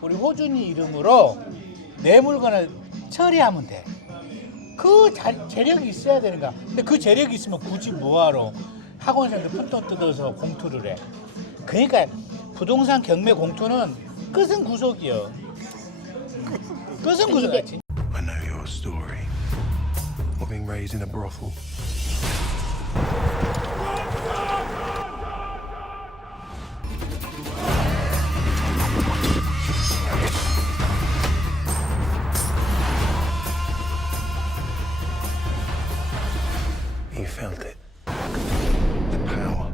우리 호준이 이름으로 내 물건을 처리하면 돼. 그 재력이 있어야 되는 거야. 근데 그 재력이 있으면 굳이 뭐하러 학원생들 푼돈 뜯어서 공투를 해. 그러니까 부동산 경매 공투는 끝은 구속이요. 끝은 구속이지. I know your story. Of being raised in a brothel. You felt it. The power.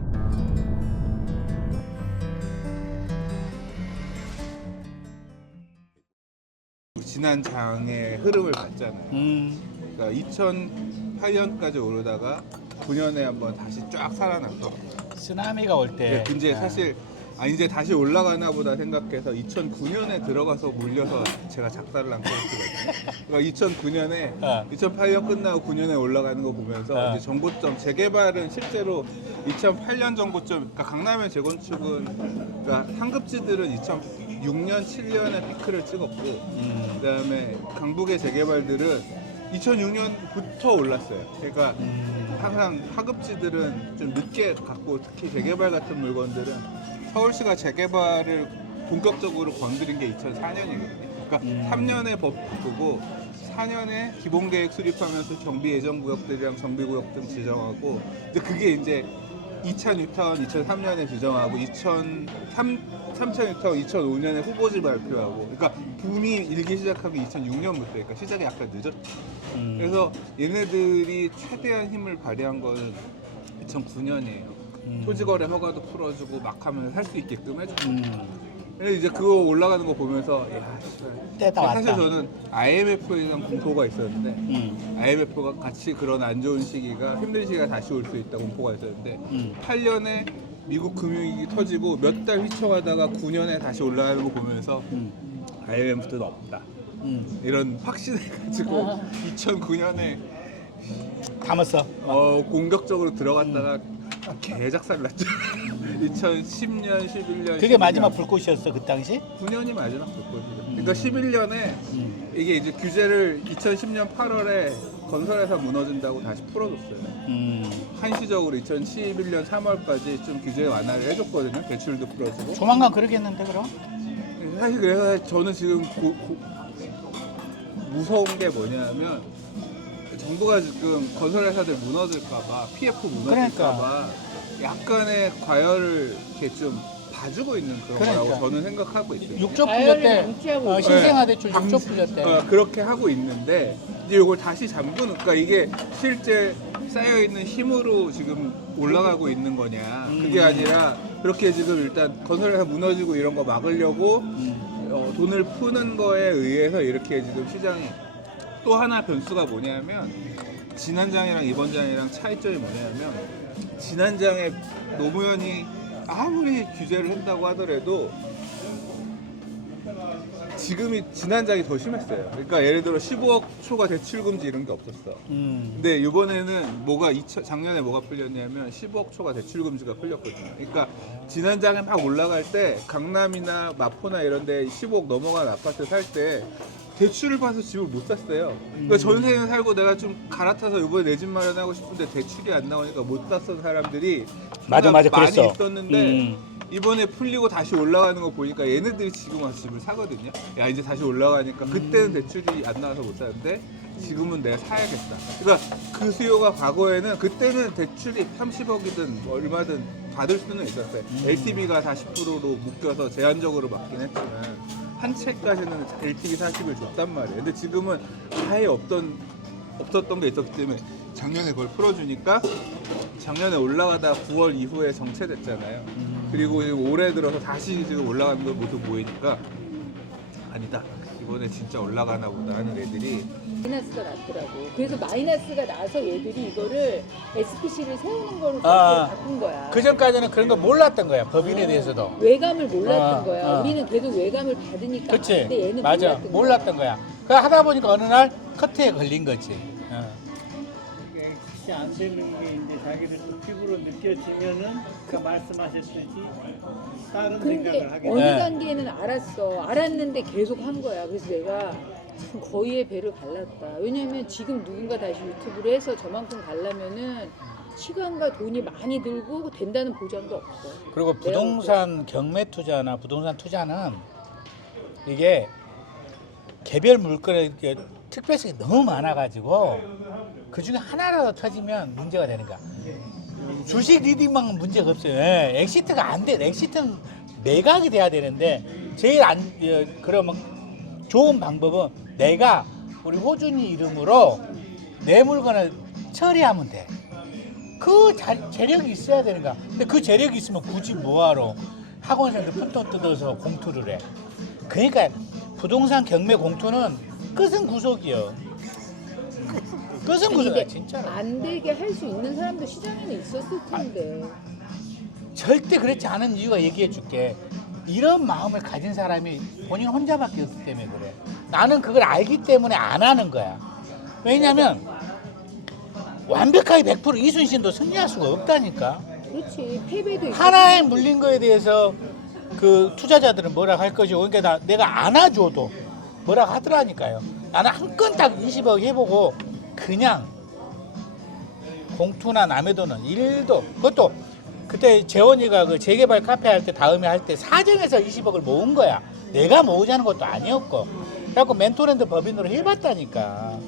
지난 장의 흐름을 봤잖아요. 그러니까 2008년까지 오르다가 9년에 한번 다시 쫙 살아나서 쓰나미가 올 때. 이제 사실 이제 다시 올라가나 보다 생각해서 2009년에 들어가서 물려서 제가 작사를 한 케이스거든요. 그러니까 2009년에 2008년 끝나고 9년에 올라가는 거 보면서 이제 정고점 재개발은 실제로 2008년 정고점, 그러니까 강남의 재건축은 그러니까 상급지들은 2006년 7년에 피크를 찍었고 그다음에 강북의 재개발들은 2006년부터 올랐어요. 그러니까 항상 하급지들은 좀 늦게 갔고 특히 재개발 같은 물건들은 서울시가 재개발을 본격적으로 건드린 게 2004년이거든요. 그러니까 3년에 법 바꾸고 4년에 기본계획 수립하면서 정비 예정구역들이랑 정비구역 등 지정하고 근데 그게 이제 2차 뉴타운 2003년에 지정하고 3차 뉴타운 2005년에 후보지 발표하고 그러니까 붐이 일기 시작한 게 2006년부터 그러니까 시작이 약간 늦었죠. 그래서 얘네들이 최대한 힘을 발휘한 거는 2009년이에요. 토지거래 허가도 풀어주고 막 하면 살 수 있게끔 해주고 그래서 이제 그거 올라가는 거 보면서 야, 때다 왔다. 사실 저는 IMF에 대한 공포가 있었는데 IMF가 같이 그런 안 좋은 시기가 힘든 시기가 다시 올 수 있다 공포가 있었는데 8년에 미국 금융위기 터지고 몇 달 휘청하다가 9년에 다시 올라가는 거 보면서 IMF는 없다 이런 확신해가지고 2009년에 담았어. 공격적으로 들어갔다가 개작살 났죠. 2010년, 11년. 그게 마지막 불꽃이었어 그 당시? 9년이 마지막 불꽃이죠. 그러니까 11년에 이게 이제 규제를 2010년 8월에 건설회사 무너진다고 다시 풀어줬어요. 한시적으로 2011년 3월까지 좀 규제 완화를 해줬거든요. 대출도 풀어주고. 조만간 그러겠는데 그럼? 사실 그래서 저는 지금 무서운 게 뭐냐면 정부가 지금 건설회사들 무너질까봐 PF 무너질까봐 약간의 과열을 이렇게 좀 봐주고 있는 그런 거라고 저는 생각하고 있어요. 6조 풀렸 때 신생아 대출 6조 풀렸 때 그렇게 하고 있는데 이제 이걸 다시 잠그는 그러니까 이게 실제 쌓여 있는 힘으로 지금 올라가고 있는 거냐 그게 아니라 그렇게 지금 일단 건설회사 무너지고 이런 거 막으려고 돈을 푸는 거에 의해서 이렇게 지금 시장이 또 하나 변수가 뭐냐면 지난 장이랑 이번 장이랑 차이점이 뭐냐면 지난 장에 노무현이 아무리 규제를 한다고 하더라도 지금이 지난 장이 더 심했어요. 그러니까 예를 들어 15억 초과 대출 금지 이런 게 없었어. 근데 이번에는 작년에 뭐가 풀렸냐면 15억 초과 대출 금지가 풀렸거든요. 그러니까 지난 장에 막 올라갈 때 강남이나 마포나 이런 데 15억 넘어간 아파트 살 때 대출을 받아서 집을 못 샀어요. 그러니까 전세는 살고 내가 좀 갈아타서 이번에 내 집 마련하고 싶은데 대출이 안 나오니까 못 샀던 사람들이 맞아 많이 그랬어. 있었는데 이번에 풀리고 다시 올라가는 거 보니까 얘네들이 지금 와서 집을 사거든요. 야 이제 다시 올라가니까 그때는 대출이 안 나와서 못 사는데 지금은 내가 사야겠다. 그러니까 그 수요가 과거에는 그때는 대출이 30억이든 얼마든 받을 수는 있었어요. LTV가 40%로 묶여서 제한적으로 받긴 했지만 한 채까지는 LTV 40을 줬단 말이에요. 근데 지금은 아예 없었던 게 있었기 때문에 작년에 그걸 풀어주니까 작년에 올라가다 9월 이후에 정체됐잖아요. 그리고 지금 올해 들어서 다시 지금 올라가는 걸 모습 보이니까 아니다. 이번에 진짜 올라가나 보다 하는 애들이 마이너스가 났더라고. 그래서 마이너스가 나서 얘들이 이거를 SPC를 세우는 거로 바꾼 거야. 그 전까지는 그런 거 몰랐던 거야 법인에 대해서도. 외감을 몰랐던 거야. 우리는 계속 외감을 받으니까. 그렇지. 근데 얘는 맞아. 몰랐던 거야. 그 하다 보니까 어느 날 커트에 걸린 거지. 맛이 안 되는 게 이제 자기들 또 피부로 느껴지면은 그 말씀하셨듯이 다른 근데 생각을 하게 어느 네. 단계는 알았는데 계속 한 거야. 그래서 내가 지금 거의의 배를 갈랐다. 왜냐면 지금 누군가 다시 유튜브를 해서 저만큼 갈라면은 시간과 돈이 많이 들고 된다는 보장도 없어. 그리고 부동산 경매 투자나 부동산 투자는 이게 개별 물건의 특별성이 너무 많아가지고 그 중에 하나라도 터지면 문제가 되는 거야. 주식 리딩만 문제가 없어요. 예, 엑시트가 안 돼. 엑시트는 매각이 돼야 되는데 제일 그러면 좋은 방법은 내가 우리 호준이 이름으로 내 물건을 처리하면 돼. 그 재력이 있어야 되는 거야. 근데 그 재력이 있으면 굳이 뭐하러 학원생들 푼돈 뜯어서 공투를 해. 그러니까 부동산 경매 공투는 끝은 구속이요. 끝은 구속이야 진짜로. 안 되게 할 수 있는 사람도 시장에는 있었을 텐데. 절대 그렇지 않은 이유가 얘기해 줄게. 이런 마음을 가진 사람이 본인 혼자밖에 없기 때문에 그래. 나는 그걸 알기 때문에 안 하는 거야. 왜냐면 완벽하게 100% 이순신도 승리할 수가 없다니까. 그렇지. 패배도 있고. 하나에 물린 거에 대해서 그 투자자들은 뭐라 할 것이고, 그러니까 내가 안아줘도 뭐라 하더라니까요. 나는 한 건 딱 20억 해보고 그냥 공투나 남의 돈은 1도. 그것도 그때 재원이가 그 재개발 카페 할 때 다음에 할 때 사정해서 20억을 모은 거야. 내가 모으자는 것도 아니었고. 그래갖고 멘토랜드 법인으로 해봤다니까.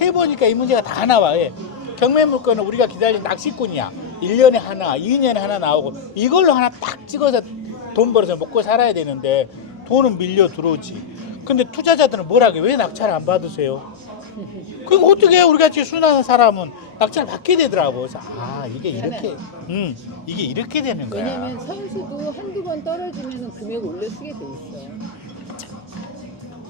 해보니까 이 문제가 다 나와. 예. 경매 물건은 우리가 기다린 낚시꾼이야. 1년에 하나, 2년에 하나 나오고 이걸로 하나 딱 찍어서 돈 벌어서 먹고 살아야 되는데 돈은 밀려 들어오지. 근데 투자자들은 뭐라게 왜 낙찰을 안 받으세요? 그럼 어떻게 해요? 우리같이 순한 사람은 낙찰을 받게 되더라고. 그래서 이게 이렇게 이게 이렇게 되는 거야. 왜냐면 선수도 한두 번 떨어지면 금액 올려 쓰게 돼 있어.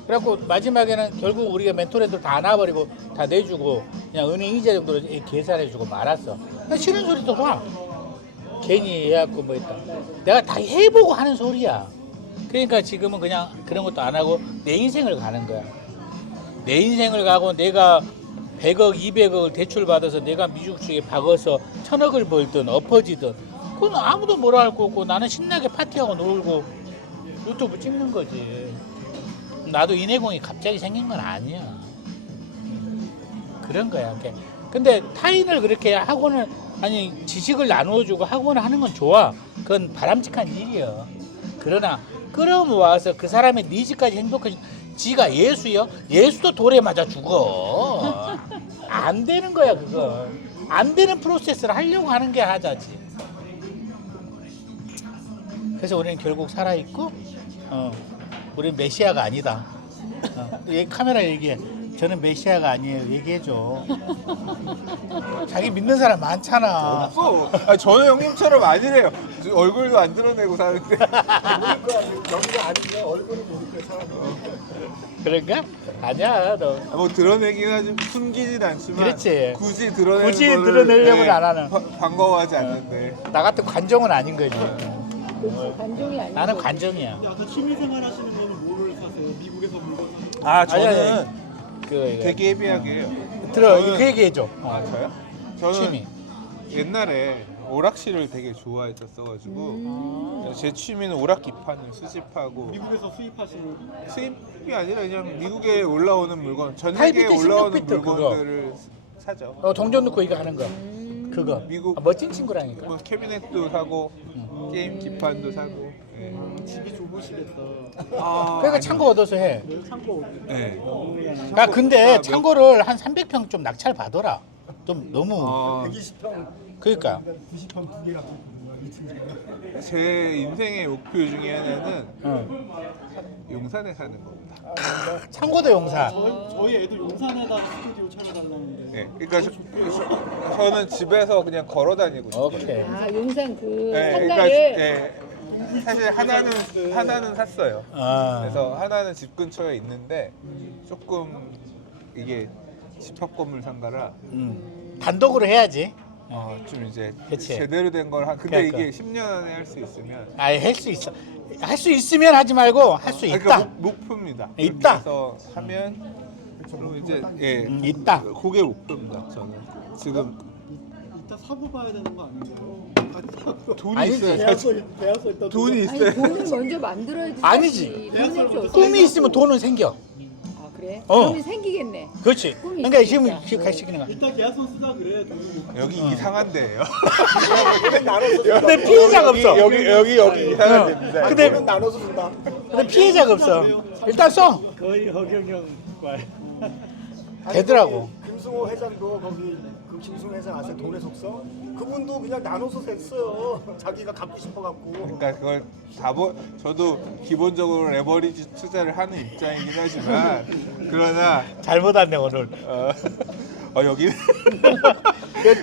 그래갖고 마지막에는 결국 우리가 멘토랜드 다 놔버리고 다 내주고 그냥 은행 이자 정도로 계산해주고 말았어. 싫은 소리도 봐. 괜히 해갖고 뭐 했다. 내가 다 해보고 하는 소리야. 그러니까 지금은 그냥 그런 것도 안 하고 내 인생을 가는 거야. 내 인생을 가고 내가 100억, 200억을 대출 받아서 내가 미국 쪽에 박아서 1000억을 벌든 엎어지든 그건 아무도 뭐라 할 거 없고 나는 신나게 파티하고 놀고 유튜브 찍는 거지. 나도 이 내공이 갑자기 생긴 건 아니야. 그런 거야. 근데 타인을 그렇게 학원을 아니 지식을 나누어주고 학원을 하는 건 좋아. 그건 바람직한 일이야. 그러나 끌어모아서 그 사람의 니즈까지 행복해. 지가 예수요? 예수도 돌에 맞아 죽어. 안 되는 거야 그거. 안 되는 프로세스를 하려고 하는 게 하자지. 그래서 우리는 결국 살아있고 우리는 메시아가 아니다. 얘 카메라 얘기해. 저는 메시아가 아니에요. 얘기해줘. 자기 믿는 사람 많잖아. 없어. 저는 형님처럼 아니래요. 얼굴도 안 드러내고 사는데. 여기가 아니면 얼굴을 모르게 살아요. 그런가? 아니야 너. 뭐 드러내긴 하지 숨기진 않지만 그렇지. 굳이 드러내는 굳이 거를, 드러내려고는 안 하는. 반가워하지 않는데. 나 같은 관종은 아닌 거지. 그렇지. 관종이 아니고. 나는 관종이야. 아까 취미생활 하시는 거는 뭐를 사세요? 미국에서 물건 사세요? 저는 그 되게 헤비하게 해요. 들어 저는- 그 얘기해줘. 저요? 저는 취미. 옛날에 오락실을 되게 좋아했었어가지고 제 취미는 오락 기판을 수집하고 미국에서 수입하시는 수입이 아니라 그냥 미국에 올라오는 물건 전 8비트, 세계에 올라오는 16비트 그거. 물건들을 사죠. 동전 넣고 이거 하는 거. 그거. 미국- 멋진 친구라니까. 뭐 캐비넷도 사고 게임 기판도 사고. 예. 집이 좁으시겠다. 그러니까 창고 얻어서 해. 창고 네. 야 근데 몇- 창고를 한 300평 좀 낙찰 받아라. 좀 너무. 120평, 그러니까 90평 두 개가 제 인생의 목표 중에 하나는 어. 용산에 사는 겁니다. 창고도 용사. 저희 애도 용산에다 스튜디오 차려달라는데. 네, 그러니까 저는 집에서 그냥 걸어 다니고 싶어요. 오케이. 용산 그 네, 그러니까 상가를 네, 사실 하나는 샀어요. 아. 그래서 하나는 집 근처에 있는데 조금 이게 집합 건물 상가라 단독으로 해야지. 좀 이제 그치. 제대로 된 걸 근데 그러니까. 이게 10년 안에 할 수 있으면 아예 할 수 있어. 할 수 있으면 하지 말고 할 수 있다. 그러니까 목표입니다. 있다. 그래서 하면 그럼 이제 있다. 그게 목표입니다. 저는 지금 이따 사고 봐야 되는 거 아닌가요? 돈이 아니지. 있어요. 대학서 일단 돈이 아니 있어요. 돈을 먼저 만들어야지. 아니지. 돈이 없이 어떻게 꿈이 있으면 돈은 생겨. 아 그래? 어. 돈이 생기겠네. 그렇지. 꿈이 그러니까 있으니까. 지금 갈 시기는 거. 일단 계약서 쓰자 그래. 돈이 여기 이상한 데예요. 나눠서 근데 피해자가 없어. 여기 이상한 데입니다. 근데- 돈은 나눠서 준다. 근데 피해자가 없어. 일단 써. 거의 허경영과 되더라고. 김승호 회장도 거기 그 김승호 회장 아세요? 돈의 속성? 그분도 그냥 나눠서 했어요. 자기가 갖고 싶어갖고. 그러니까 그걸 저도 기본적으로 레버리지 투자를 하는 입장이긴 하지만 그러나 잘못 왔네 오늘. 여기는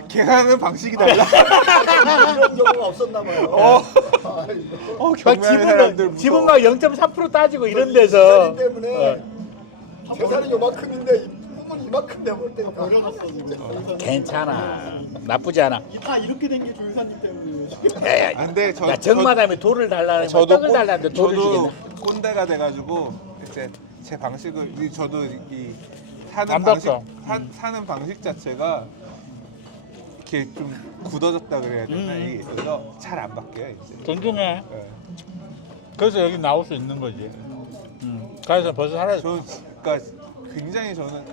계산하는 방식이 달라. 그런 경우가 없었나 봐요. 막 경매하는 사람들 지분 무서워. 막 0.4% 따지고 이런 데서 계산이 때문에 계산은 요만큼인데 꿈은 이만큼 내볼 때니까. 어려웠어 지금. 괜찮아. 나쁘지 않아. 다 이렇게 된 게 조유사님 때문이에요. 야, 아, 근데 야 정마담에 돌을 달라는 거 떡을 달라는데 돌을 저도 주겠네. 꼰대가 돼가지고 이제 제 방식을 저도 이 사는 안 방식 바꿔. 사는 방식 자체가 이렇게 좀 굳어졌다 그래야 되나 이게 있어서 잘 안 바뀌어요 이제. 존중해. 네. 그래서 여기 나올 수 있는 거지. 그래서 벌써 살아. 그러니까 굉장히 저는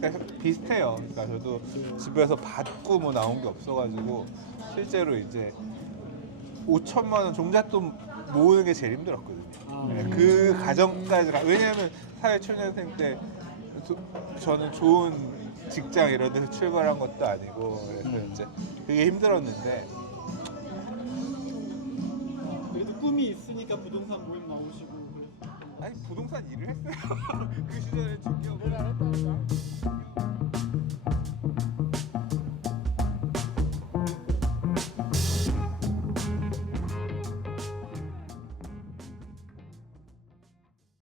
그러니까 비슷해요. 그러니까 저도 집에서 받고 뭐 나온 게 없어가지고 실제로 이제 5천만 원 종잣돈 모으는 게 제일 힘들었거든요. 네, 그 과정까지 왜냐하면 사회 초년생 때 저는 좋은 직장 이런 데서 출발한 것도 아니고 그래서 이제 되게 힘들었는데 그래도 꿈이 있으니까 부동산 모임 나오시고. 아니 부동산 일을 했어요. 그 시절에 중요한